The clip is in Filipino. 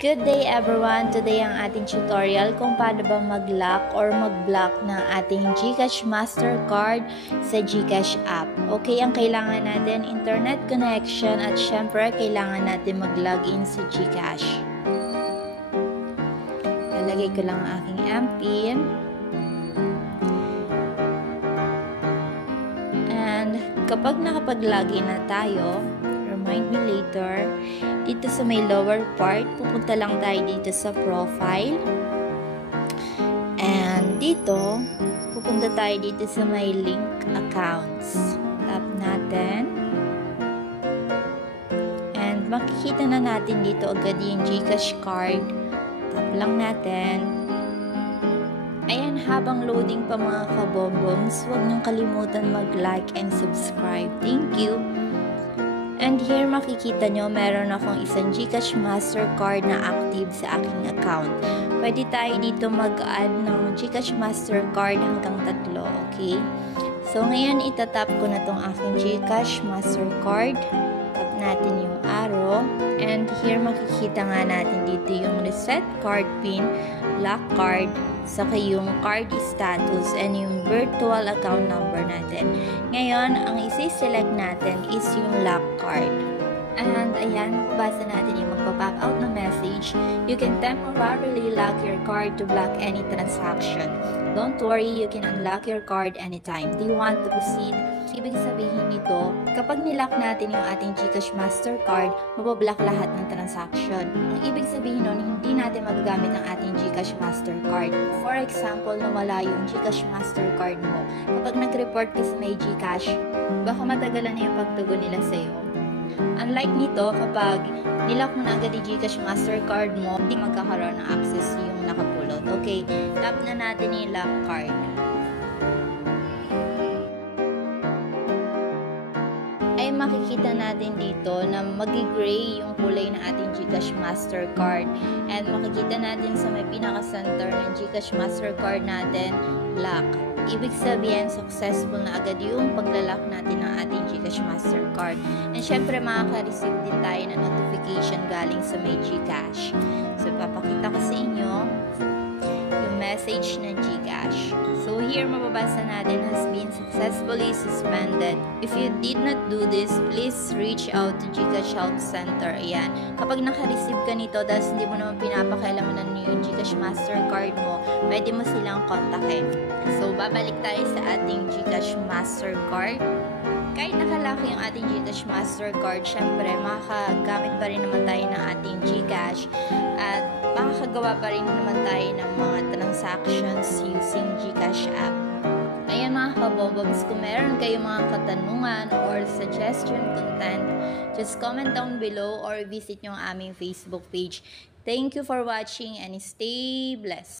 Good day everyone! Today ang ating tutorial kung paano ba mag-lock or mag-block ng ating GCash Mastercard sa GCash app. Okay, ang kailangan natin internet connection at syempre kailangan natin mag-login sa GCash. Lalagay ko lang ang aking MPIN. And kapag nakapag-login na tayo, remind me later, dito sa may lower part, pupunta lang tayo dito sa profile. And dito, pupunta tayo dito sa may link accounts. Tap natin. And makikita na natin dito agad yung GCash card. Tap lang natin. Ayan, habang loading pa mga kabombongs, huwag niyong kalimutan mag-like and subscribe. Thank you! And here makikita nyo, meron akong isang GCash Mastercard na active sa aking account. Pwede tayo dito mag-add ng GCash Mastercard hanggang 3, okay? So ngayon itatap ko na tong aking GCash Mastercard. Tap natin yung arrow. And here makikita nga natin dito yung reset card pin, lock card, saka yung card status and yung virtual account number natin. Ngayon, ang isi-select natin is yung lock card. And ayan, basa natin yung magpa-pop out na message. You can temporarily lock your card to block any transaction. Don't worry, you can unlock your card anytime. Do you want to proceed? Ibig sabihin nito, kapag nilock natin yung ating GCash Mastercard, mabablock lahat ng transaction. Ang ibig sabihin nun, hindi natin magagamit ang ating GCash Mastercard. For example, nawala yung GCash Mastercard mo. Kapag nag-report ka sa may GCash, baka matagalan na yung pagtugon nila sa'yo. Unlike nito, kapag nilock mo na agad yung GCash Mastercard mo, hindi magkakaroon ng access yung nakapulot. Okay, tap na natin yung lock card. Ay makikita natin dito na magi-gray yung kulay ng ating GCash Mastercard. And makikita natin sa may pinaka-center ng GCash Mastercard natin, lock. Ibig sabihin, successful na agad yung paglalak natin ng ating GCash Mastercard. And syempre, makaka-receive din tayo ng notification galing sa may GCash. So, papakita ko sa inyo yung message ng GCash. So, here mababasa natin, has been successfully suspended. If you did not do this, please reach out to GCash Help Center. Ayan. Kapag naka-receive ka nito, dahil hindi mo naman pinapakailangan yung GCash Mastercard mo, pwede mo silang kontakin. So, babalik tayo sa ating GCash Mastercard. Kahit nakalaki yung ating GCash Mastercard, syempre, makakagamit pa rin naman tayo ng ating GCash at makakagawa pa rin naman tayo ng mga transactions using GCash app. Ayan mga kabombongs, kung meron kayong mga katanungan or suggestion content, just comment down below or visit yung aming Facebook page. Thank you for watching and stay blessed!